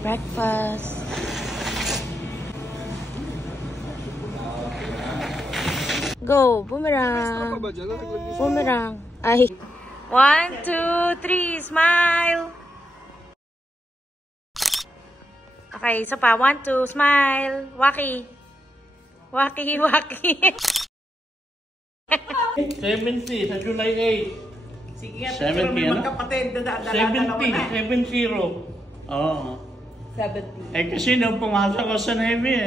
Breakfast. Go, boomerang. Boomerang. Ay. 1, 2, 3, smile. Okay, isa pa. 1, 2, smile. Waki. Waki, waki. 70 sa July 8. Sige, 70 ano? 70, 70. Oo. 70. Eh kasi nung pumasok ko sa Navy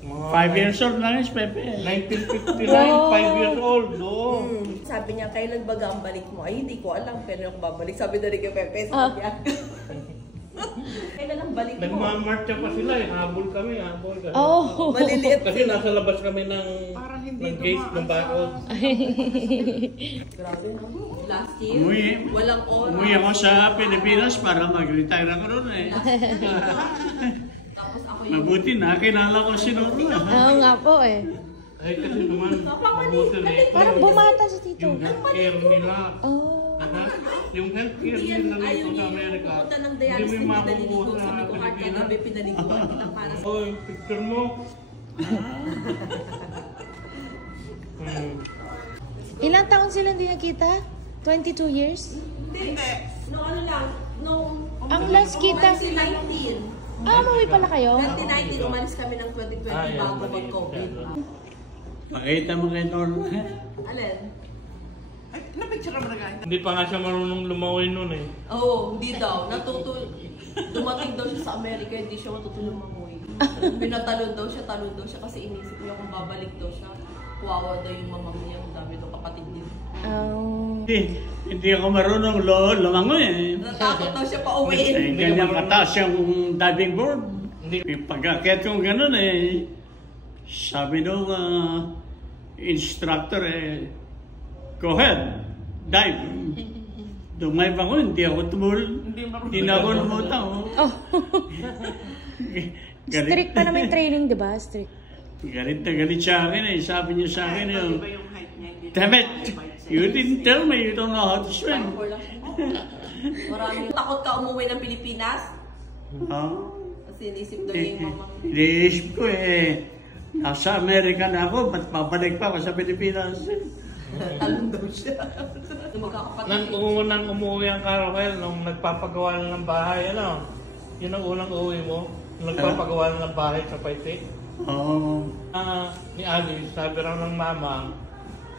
5 years old lang si Pepe. 1959, 5 years old. Oo. Sabi niya, kailan baga ang balik mo? Ay, hindi ko alam. Kailan ako babalik? Sabi na rin kay Pepe. Sabi niya. Kailan ang balik mo? Nagmamarcha pa sila habol kami. Oh. Maliliit. Kasi nasa labas kami ng gate ng bakod. Grabe na. Last year, walang oras. Umuwi ako sa Pilipinas para mag-retire ako noon Tapos ako Mabuti na, kinala ko si Noro. Oo nga po eh. Ay, kasi naman, mabuti na ito. Parang bumata si Tito. Yung healthcare nila. Oh. Yung healthcare nila dito sa Amerika. pumunta ng Hindi dialysis, mo hindi makukuha naliligo. sa Sabi ko, heart Pilipinas. kagabi, pinaliguan kita para sa... Oh, yung picture mo. Ilang taon sila hindi nakita? 22 years? Hindi. No, ano lang. No. Ang last kita. 2019. Ah, umuwi pala kayo? 2019, umalis kami ng 2020 bago mag-COVID. Pakita mo kay Noro. Alin? Ay, na-picture naman na ganyan. Hindi pa nga siya marunong lumawi noon eh. Oo, hindi daw. Dumating daw siya sa Amerika, hindi siya matutulong manguwi. Pinatalon daw siya kasi inisip niya kung babalik daw siya. Kuwawa daw yung mamang niya, ang dami daw kapatid niya. Oh. Hindi ako marunong lumangoy eh. Natakot daw siya pa uwiin. Ganyan kataas yung diving board. Yung pag-akit kong gano'n sabi nung instructor go ahead, dive. Dumay pa ko, hindi ako hindi na ako lumutang. Oh. Strict pa naman yung training, di ba? Strict. Galit na galit sa akin sabi niya sa akin Iba yung height niya. damn it, you didn't tell me you don't know how to swim. Maraming takot ka umuwi ng Pilipinas? Kasi inisip daw yung mamang. Iniisip ko nasa Amerika na ako, ba't babalik pa ako sa Pilipinas? Talon daw siya. Nang unang umuwi ang Carol, nung nagpapagawa na ng bahay, yun ang unang uwi mo, nagpapagawa na ng bahay sa Paite. Oo. Ni Alice, sabi raw ng mama,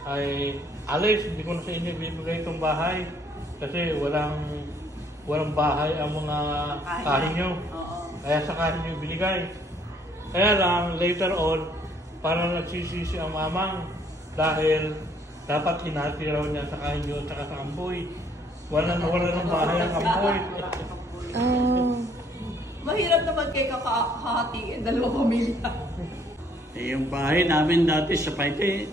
ay, Alice, hindi ko na sa inyo bibigay itong bahay kasi walang bahay ang mga kahin nyo. Kaya sa kahin nyo binigay. Kaya lang, later on, parang nagsisisi ang mamang dahil dapat hinati raw niya sa kahin nyo at saka sa Amboy. Wala ng bahay ang Amboy. Oh. Mahirap naman kayo kakahatiin, dalawang pamilya. Yung bahay namin dati sa Paite,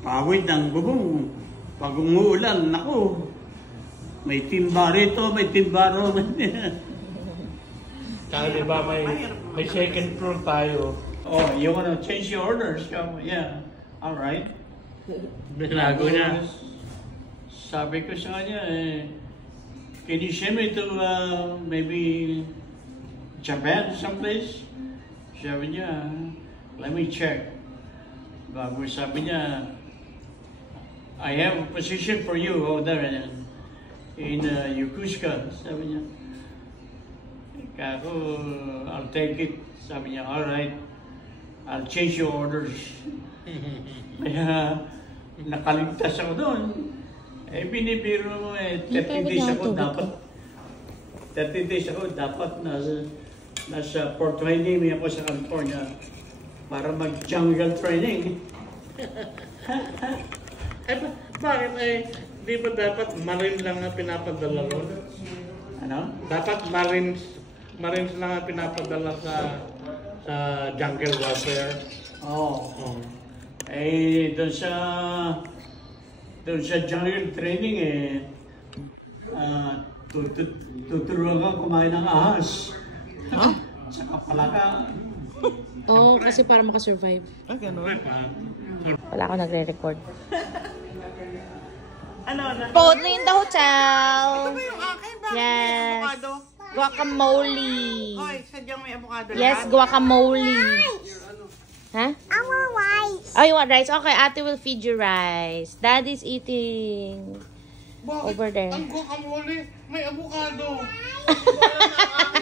pawid ng bubong. Pag umuulan, naku, may timba rito, may timba ro. Kaya diba may second floor tayo. Oh, you wanna change your orders? Yeah, alright. Binago niya. Sabi ko sa kanya, can you send me to maybe Japan someplace? Sabi niya, let me check. Bago sabi niya, I have a position for you over there in Yokosuka. Sabi niya, kako, I'll take it. Sabi niya, alright, I'll change your orders. Kaya nakaligtas ako doon. Binibiro mo 30 days ako dapat nasa Fort Wayne ako sa California para mag-jungle training. Bakit di ba dapat marine lang na pinapadala mo? Ano? Dapat marines lang na pinapadala sa jungle warfare. Oo. Doon sa jungle training tuturuan ka kumain ng ahas. Huh? Saka palaka. Oo, kasi para makasurvive. Ah, gano'n. Wala ako nagre-record. Ano? Boat in the hotel! Ito ba yung akin? Bakit Yes. may avocado? Guacamole. Hoy, sadyang may avocado Yes, yan. guacamole. Huh? I want rice. Oh, you want rice? Okay, ate will feed you rice. Daddy's eating over there. Ang guacamole, may avocado.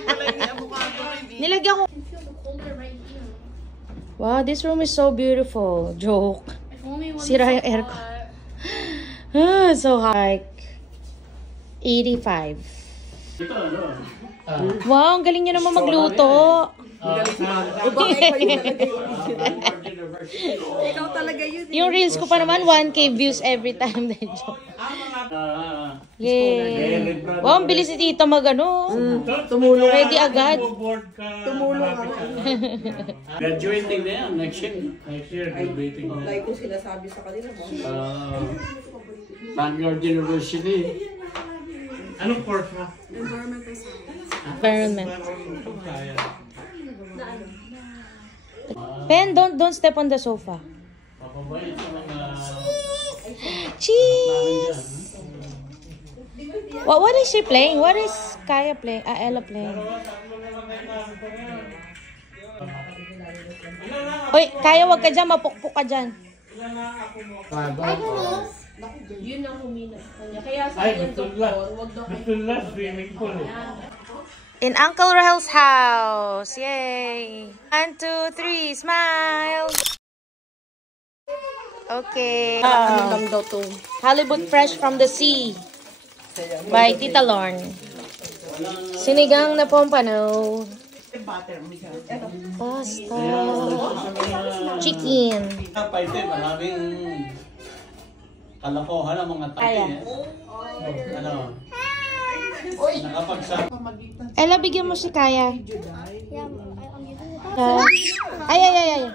May avocado. Nilagyan ko. Wow, this room is so beautiful. Joke. Sira yung aircon. So high. 85. Ito, ano? Wow, ang galing nyo naman magluto. Ikaw talaga yun. Yung reels ko pa naman, 1K views every time. Yay. Wow, ang bilis ni tita mag-ano. Tumulong. Ready agad. Tumulong ako. Graduating na yan. Next year, graduating na. Like ko sinasabi sa kanila mo. Vanguard University. Anong course mo? Environment. Ben, don't step on the sofa. Papabait sa mga... Cheese! What is she playing? What is Kaya playing? Ella playing? Uy, Kaya, wag ka dyan. Mapukpuk ka dyan. Yun ang humina sa kanya. Kaya sa Ay, kanya doktor, wag daw kayo. gusto lang swimming pool. In Uncle Rahel's house. Yay! 1, 2, 3, smile! Okay. daw to? Halibut fresh from the sea. By Tita Lorne. Sinigang na pompano. Pasta. Chicken. Paite, maraming kalokohan ng mga tabi. Kaya. Ano? Nakapagsabi. Ella, bigyan mo si Kaya. Ay.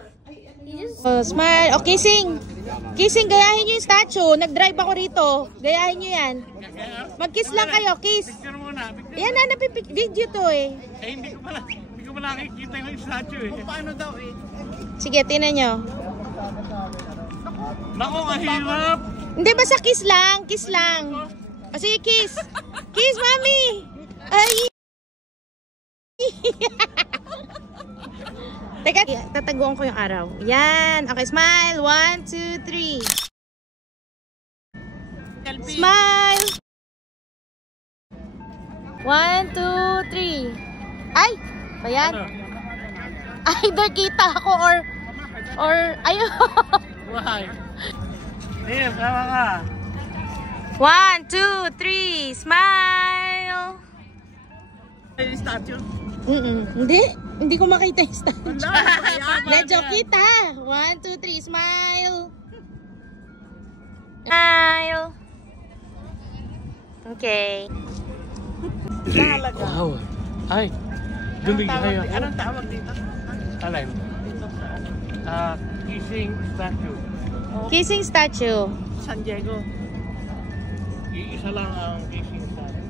Smile. Okay, kissing. Kissing, gayahin nyo yung statue. Nag-drive ako rito. Gayahin nyo yan. Mag-kiss lang kayo. Kiss. Yan na, napipik-video to eh. Hindi ko pa nakikita yung statue eh. Paano daw eh? Sige, tinan nyo. Naku, kahirap! Hindi, basta kiss lang. Kiss lang. O sige, kiss. Kiss, mami. Ay. Teka, tataguan ko yung araw. Yan. Okay, smile. 1, 2, 3. Smile. 1, 2, 3. Ay! Ayan. Either kita ako or ayun. Why? Sige, sama ka. 1, 2, 3. Smile. Yung statue. Hindi ko makita yung statue. Medyo kita. 1, 2, 3. Smile. Smile. Okay. Wow. Ay, dumig kayo. Anong tawag dito? Alin? Kissing statue. Kissing statue. San Diego. Iisa lang ang kissing statue.